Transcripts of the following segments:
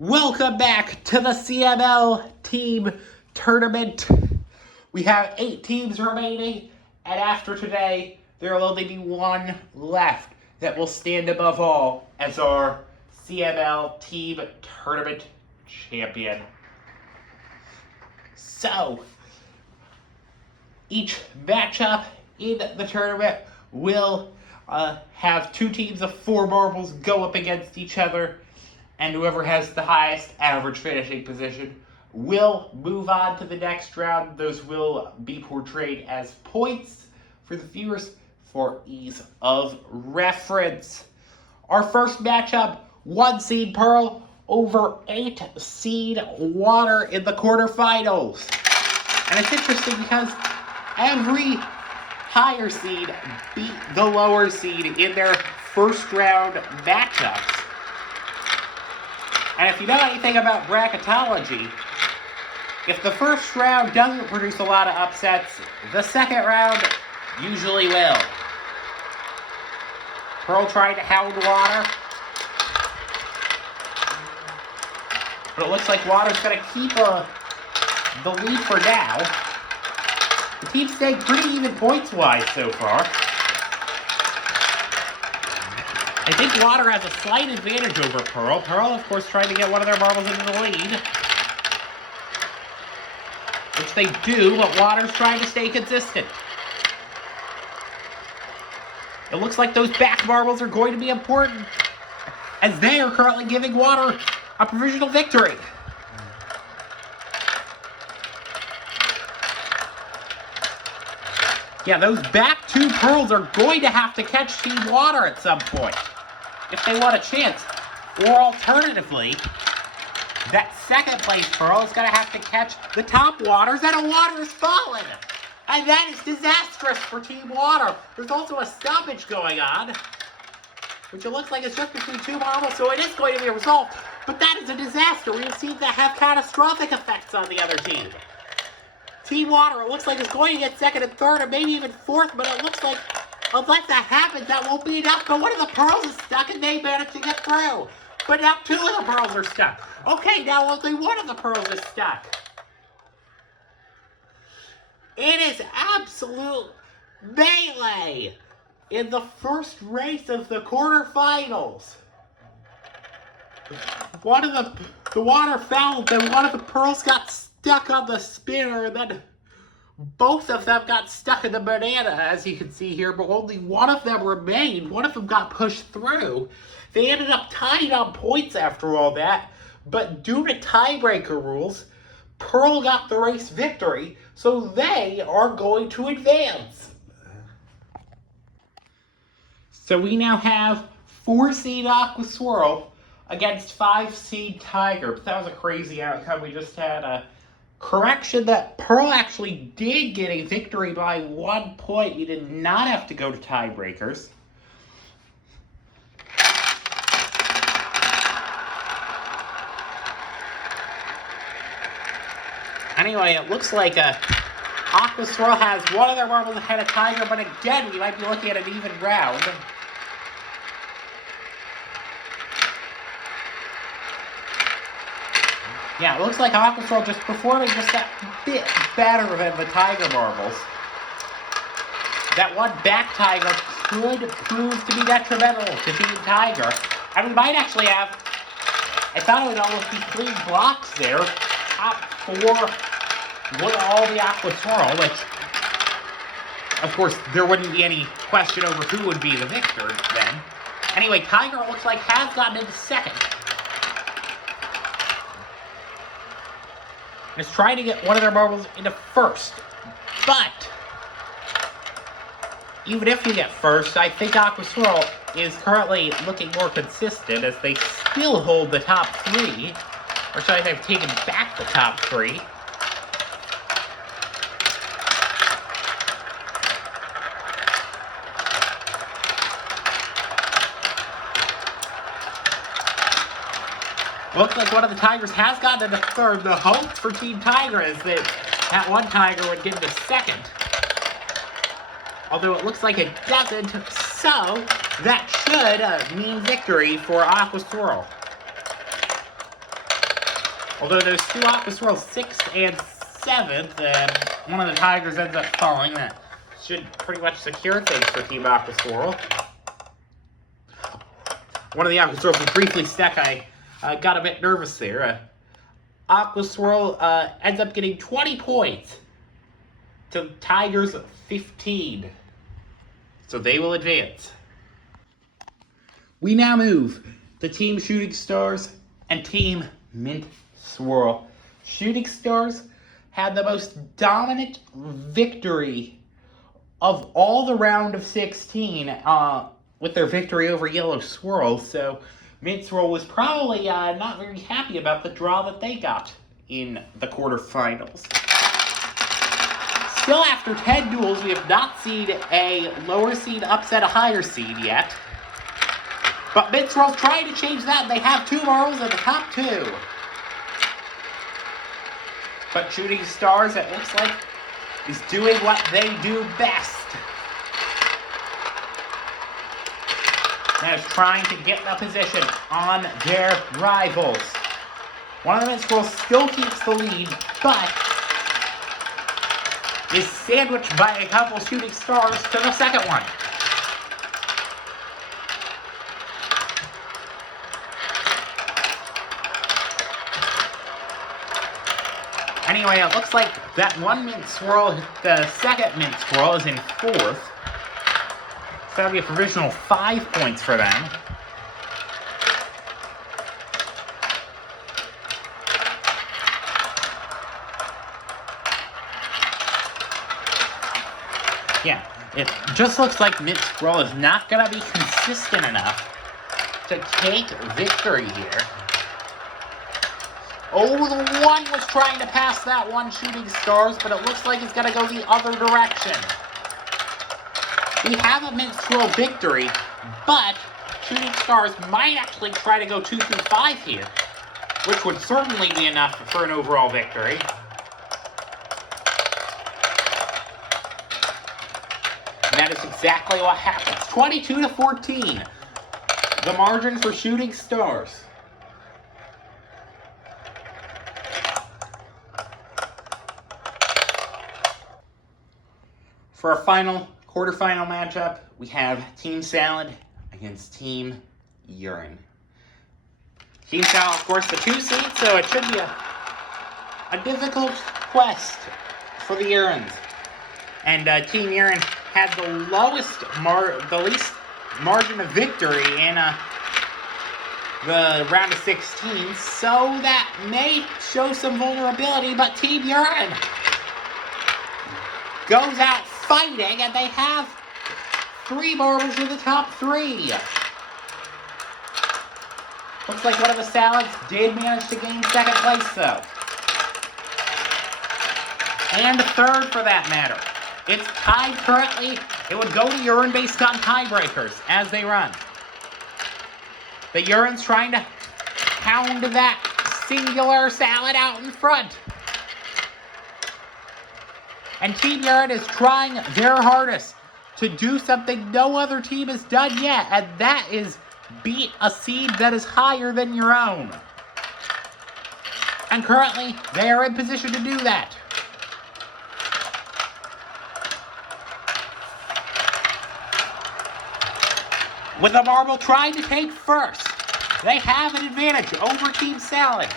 Welcome back to the CML Team Tournament. We have 8 teams remaining, and after today, there will only be one left that will stand above all as our CML Team Tournament champion. So, each matchup in the tournament will have 2 teams of 4 marbles go up against each other, and whoever has the highest average finishing position will move on to the next round. Those will be portrayed as points for the viewers for ease of reference. Our first matchup, 1 seed Pearl over 8 seed Water in the quarterfinals. And it's interesting because every higher seed beat the lower seed in their first round matchups. And if you know anything about bracketology, if the first round doesn't produce a lot of upsets, the second round usually will. Pearl tried to hound Water, but it looks like Water's going to keep the lead for now. The team's staying pretty even points-wise so far. I think Water has a slight advantage over Pearl. Pearl, of course, trying to get one of their marbles into the lead, which they do, but Water's trying to stay consistent. It looks like those back marbles are going to be important, as they are currently giving Water a provisional victory. Yeah, those back 2 Pearls are going to have to catch Team Water at some point if they want a chance. Or alternatively, that second place Pearl is going to have to catch the top Waters, and a Water is falling. And that is disastrous for Team Water. There's also a stoppage going on, which it looks like it's just between 2 marbles, so it is going to be resolved. But that is a disaster. We've seen that have catastrophic effects on the other team. Team Water, it looks like it's going to get second and third, and maybe even fourth, but it looks like, unless that happens, that won't be enough. But one of the Pearls is stuck, and they managed to get through. But now 2 of the Pearls are stuck. Okay, now only one of the Pearls is stuck. It is absolute melee in the first race of the quarterfinals. One of the Water fouled, and one of the Pearls got stuck on the spinner, and then both of them got stuck in the banana, as you can see here, but only one of them remained. One of them got pushed through. They ended up tied on points after all that, but due to tiebreaker rules, Pearl got the race victory, so they are going to advance. So we now have 4 seed Aqua Swirl against 5 seed Tiger. But that was a crazy outcome. We just had a correction that Pearl actually did get a victory by 1 point. We did not have to go to tiebreakers. Anyway, it looks like Aqua Swirl has one of their marbles ahead of Tiger, but again, we might be looking at an even round. Yeah, it looks like Aqua Swirl just performing just that bit better than the Tiger marbles. That one back Tiger could prove to be detrimental to Team Tiger. And we might actually have, I thought it would almost be 3 blocks there. Top 4 would all be Aqua Swirl, which, of course, there wouldn't be any question over who would be the victor then. Anyway, Tiger, it looks like, has gotten into second. And is trying to get one of their marbles into first. But even if you get first, I think Aqua Swirl is currently looking more consistent as they still hold the top 3. Or should I say, have taken back the top 3. Looks like one of the Tigers has gotten into third. The hope for Team Tiger is that one Tiger would get into second. Although it looks like it doesn't, so that should mean victory for Aqua Swirl. Although those two Aqua Swirls, 6th and 7th, and one of the Tigers ends up falling, that should pretty much secure things for Team Aqua Swirl. One of the Aqua Swirls was briefly stuck. I got a bit nervous there. Aqua Swirl ends up getting 20 points to Tigers 15. So they will advance. We now move to Team Shooting Stars and Team Mint Swirl. Shooting Stars had the most dominant victory of all the round of 16 with their victory over Yellow Swirl. So Mint Swirl was probably not very happy about the draw that they got in the quarterfinals. Still, after 10 duels, we have not seen a lower seed upset a higher seed yet. But Mint Swirl's trying to change that. They have 2 marbles in the top 2. But Shooting Stars, it looks like, is doing what they do best. That is trying to get a position on their rivals. One of the Mint Swirls still keeps the lead, but is sandwiched by a couple Shooting Stars to the second one. Anyway, it looks like that one Mint Swirl, the second Mint Swirl, is in 4th. So that'll be a provisional 5 points for them. Yeah, it just looks like Mint Swirl is not going to be consistent enough to take victory here. Oh, the one was trying to pass that one Shooting Stars, but it looks like it's going to go the other direction. We have a Mint Swirl victory, but Shooting Stars might actually try to go 2 through 5 here, which would certainly be enough for an overall victory. And that is exactly what happens. 22-14. The margin for Shooting Stars. For our final quarterfinal matchup, we have Team Salad against Team Urine. Team Salad, of course, the 2 seed, so it should be a difficult quest for the Urines. And Team Urine had the least margin of victory in the round of 16, so that may show some vulnerability, but Team Urine goes out fighting, and they have 3 marbles in the top 3. Looks like one of the Salads did manage to gain 2nd place, though. And 3rd, for that matter. It's tied currently. It would go to Urine based on tiebreakers as they run. The Urine's trying to pound that singular Salad out in front. And Team Urine is trying their hardest to do something no other team has done yet, and that is beat a seed that is higher than your own. And currently, they are in position to do that. With the marble trying to take first, they have an advantage over Team Salad.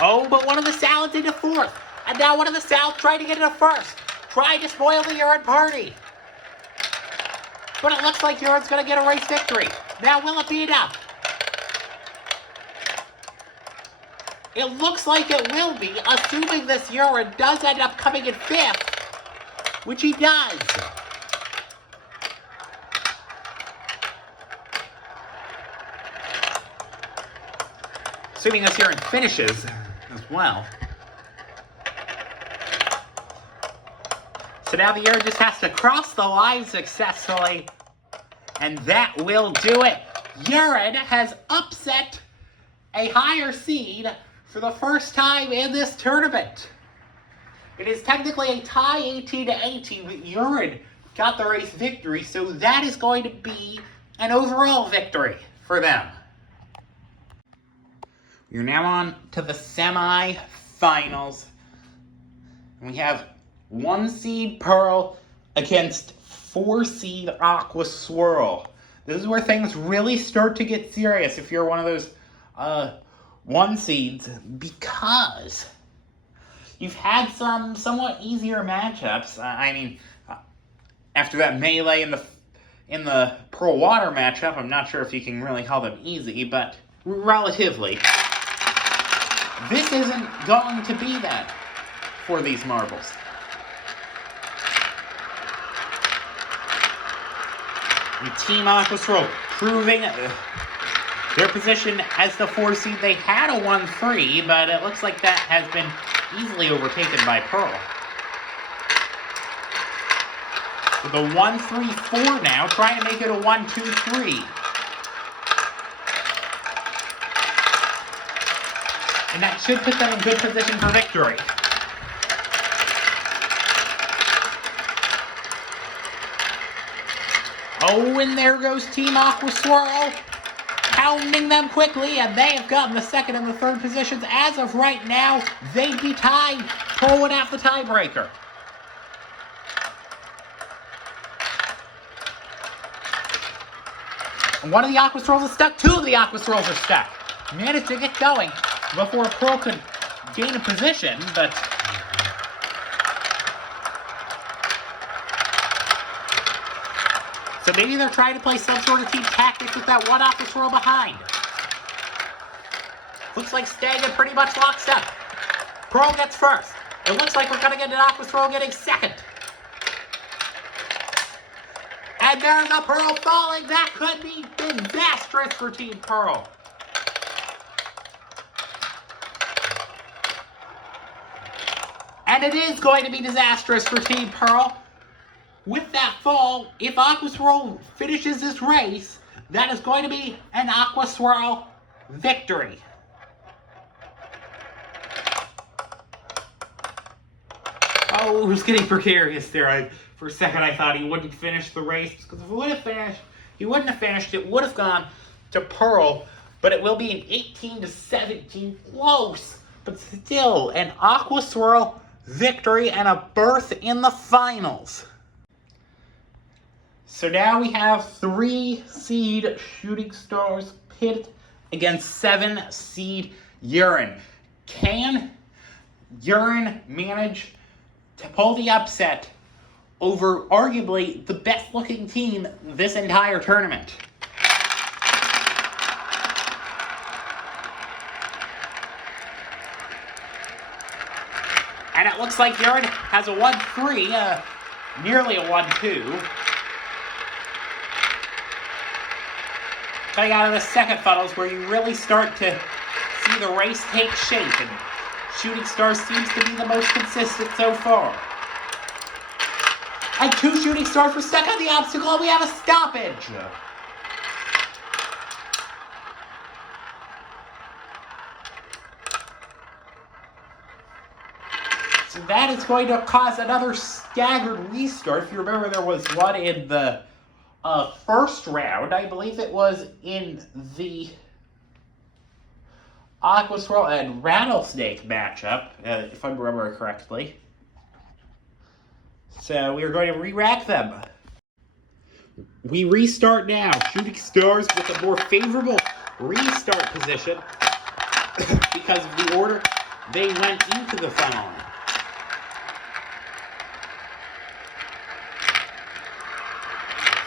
Oh, but one of the Salads into 4th. And now one of the Salads trying to get into 1st. Trying to spoil the Urine party. But it looks like Urine's going to get a race victory. Now, will it be enough? It looks like it will be, assuming this Urine does end up coming in 5th. Which he does. Assuming this Urine finishes as well. So now the Urine just has to cross the line successfully, and that will do it. Urine has upset a higher seed for the first time in this tournament. It is technically a tie 18-18, but Urine got the race victory, so that is going to be an overall victory for them. You're now on to the semi-finals. We have 1 seed Pearl against 4 seed Aqua Swirl. This is where things really start to get serious if you're one of those 1 seeds, because you've had some somewhat easier matchups. After that melee in the Pearl Water matchup, I'm not sure if you can really call them easy, but relatively. This isn't going to be that for these marbles. And Team Aqua Swirl proving their position as the 4 seed. They had a 1-3, but it looks like that has been easily overtaken by Pearl. With a 1-3-4 now, trying to make it a 1-2-3. And that should put them in good position for victory. Oh, and there goes Team Aqua Swirl, pounding them quickly, and they have gotten the 2nd and the 3rd positions. As of right now, they'd be tied. Pearl would have the tiebreaker. One of the Aqua Swirls is stuck. 2 of the Aqua Swirls are stuck. Managed to get going before Pearl could gain a position, but so maybe they're trying to play some sort of team tactics with that one Aqua Swirl behind. Looks like Stagger pretty much locks up. Pearl gets first. It looks like we're going to get an Aqua Swirl getting second. And there's a Pearl falling. That could be disastrous for Team Pearl. And it is going to be disastrous for Team Pearl. With that fall, if Aqua Swirl finishes this race, that is going to be an Aqua Swirl victory. Oh, it was getting precarious there. For a second, I thought he wouldn't finish the race, because if he wouldn't have finished, it would have gone to Pearl, but it will be an 18-17 close, but still an Aqua Swirl victory and a berth in the finals. So now we have 3 seed Shooting Stars pit against 7 seed Urine. Can Urine manage to pull the upset over arguably the best looking team this entire tournament? And it looks like Urine has a 1-3, nearly a 1-2. Coming out of the second funnels, where you really start to see the race take shape, and Shooting Stars seems to be the most consistent so far. And 2 Shooting Stars were stuck on the obstacle, and we have a stoppage. So that is going to cause another staggered restart. If you remember, there was one in the first round. I believe it was in the Aqua Swirl and Rattlesnake matchup, if I remember correctly. So we are going to re-rack them. We restart now. Shooting Stars with a more favorable restart position because of the order they went into the funnel.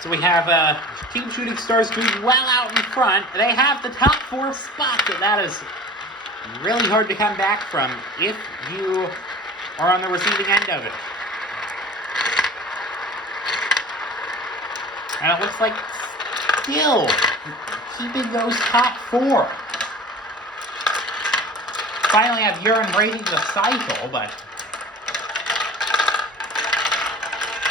So we have Team Shooting Stars doing well out in front. They have the top 4 spots, and that is really hard to come back from if you are on the receiving end of it. And it looks like still keeping those top 4. Finally have Urine breaking the cycle, but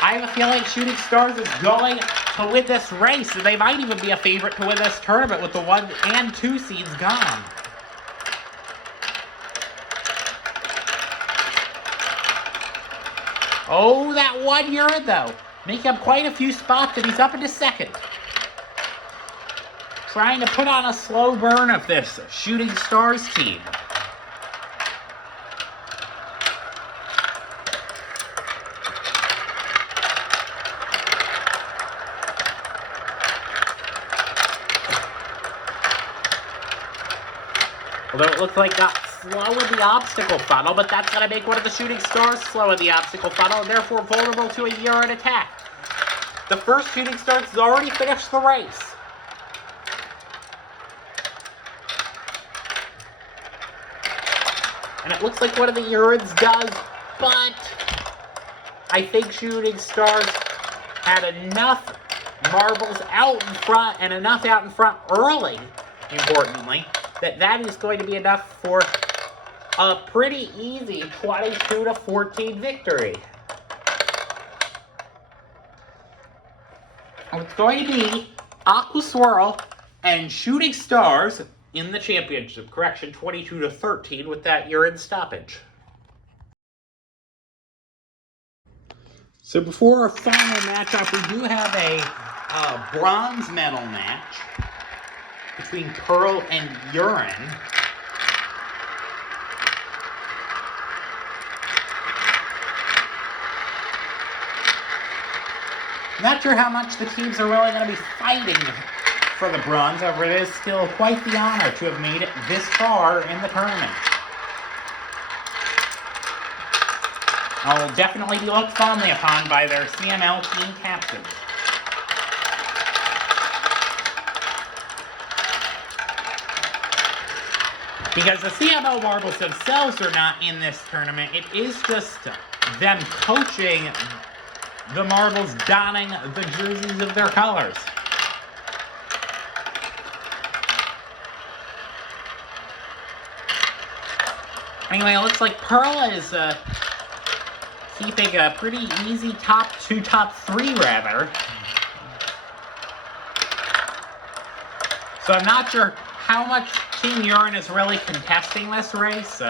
I have a feeling Shooting Stars is going to win this race, and they might even be a favorite to win this tournament with the 1 and 2 seeds gone. Oh, that 1 Urine, though, making up quite a few spots, and he's up into second. trying to put on a slow burn of this Shooting Stars team. Although it looks like got slow in the obstacle funnel, but that's going to make one of the Shooting Stars slow in the obstacle funnel, and therefore vulnerable to a urine attack. The first Shooting Stars has already finished the race. And it looks like one of the urines does, but I think Shooting Stars had enough marbles out in front, and enough out in front early, importantly, that is going to be enough for a pretty easy 22-14 victory. It's going to be Aqua Swirl and Shooting Stars in the championship. Correction, 22-13 with that urine stoppage. So before our final matchup, we do have a bronze medal match between Pearl and Urine. Not sure how much the teams are really going to be fighting for the bronze, however it is still quite the honor to have made it this far in the tournament. I'll definitely be looked fondly upon by their CML team captains. Because the CMO marbles themselves are not in this tournament, it is just them coaching the marbles donning the jerseys of their colors. Anyway, it looks like Pearl is keeping a pretty easy top three, rather. So I'm not sure how much Team Urine is really contesting this race,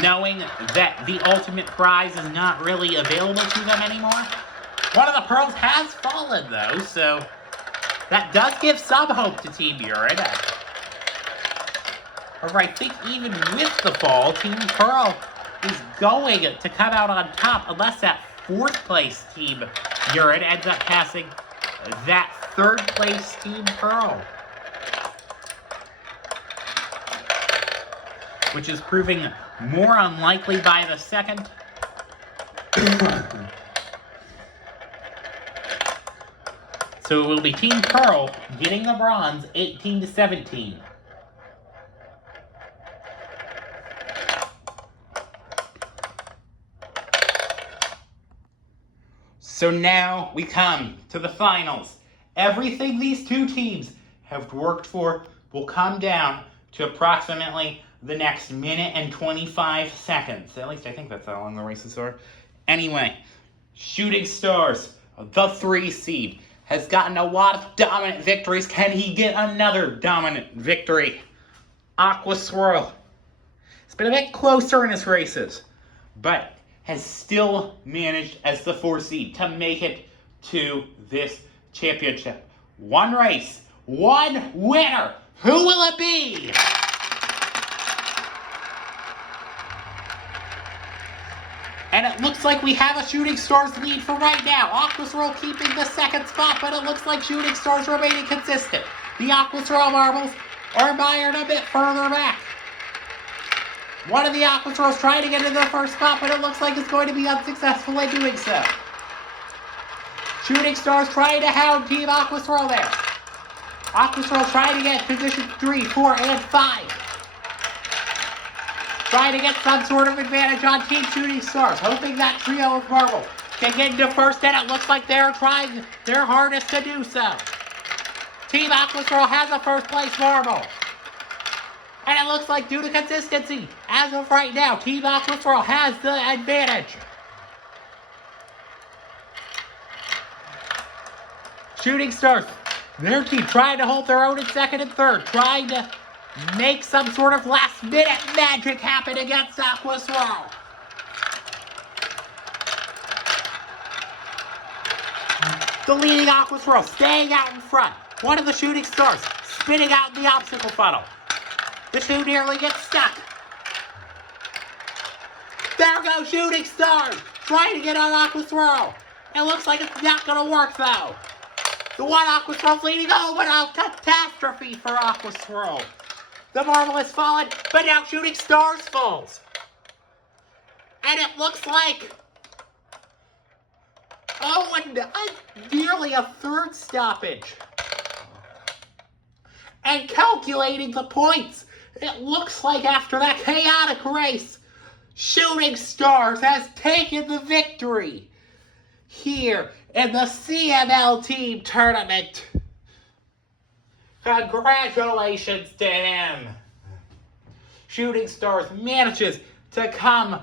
knowing that the ultimate prize is not really available to them anymore. One of the Pearls has fallen, though, so that does give some hope to Team Urine. However, I think even with the fall, Team Pearl is going to come out on top unless that fourth place Team Urine ends up passing that third place Team Pearl, which is proving more unlikely by the second. So it will be Team Pearl getting the bronze 18-17. So now we come to the finals. Everything these two teams have worked for will come down to approximately the next minute and 25 seconds. At least I think that's how long the races are. Anyway, Shooting Stars, the 3 seed, has gotten a lot of dominant victories. Can he get another dominant victory? Aqua Swirl. It's been a bit closer in his races, but has still managed as the 4 seed to make it to this championship. One race, one winner. Who will it be? And it looks like we have a Shooting Stars lead for right now. Aqua Swirl keeping the second spot, but it looks like Shooting Stars remaining consistent. The Aqua Swirl marbles are mired a bit further back. One of the Aqua Swirls trying to get into the first spot, but it looks like it's going to be unsuccessful in doing so. Shooting Stars trying to hound Team Aqua Swirl there. Aqua Swirl trying to get position 3, 4, and 5. Trying to get some sort of advantage on Team Shooting Stars, hoping that trio of marbles can get into first, and it looks like they're trying their hardest to do so. Team Aqua Swirl has a first place marble. And it looks like due to consistency, as of right now, Team Aqua Swirl has the advantage. Shooting Stars, their team trying to hold their own in second and third, trying to make some sort of last-minute magic happen against Aqua Swirl. The leading Aqua Swirl staying out in front. One of the shooting stars spinning out in the obstacle funnel. The shoe nearly gets stuck. There goes Shooting Star, trying to get on Aqua Swirl. It looks like it's not going to work, though. The one Aqua Swirl's leading. Oh, but a catastrophe for Aqua Swirl. The marble has fallen, but now Shooting Stars falls. And it looks like... Oh, and nearly a third stoppage. And calculating the points, it looks like after that chaotic race, Shooting Stars has taken the victory here in the CML Team Tournament. Congratulations to him. Shooting Stars manages to come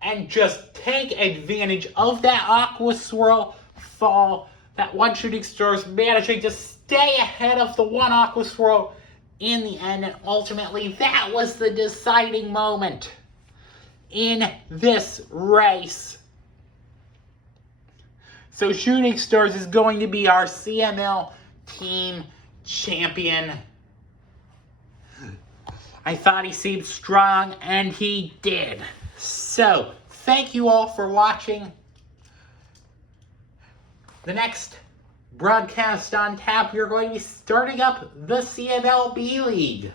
and just take advantage of that Aqua Swirl fall. That one Shooting Stars managing to stay ahead of the one Aqua Swirl in the end. And ultimately, that was the deciding moment in this race. So Shooting Stars is going to be our CML Team Champion. I thought he seemed strong, and he did. So, thank you all for watching. The next broadcast on tap, we're going to be starting up the CMLB League.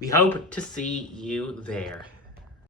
We hope to see you there.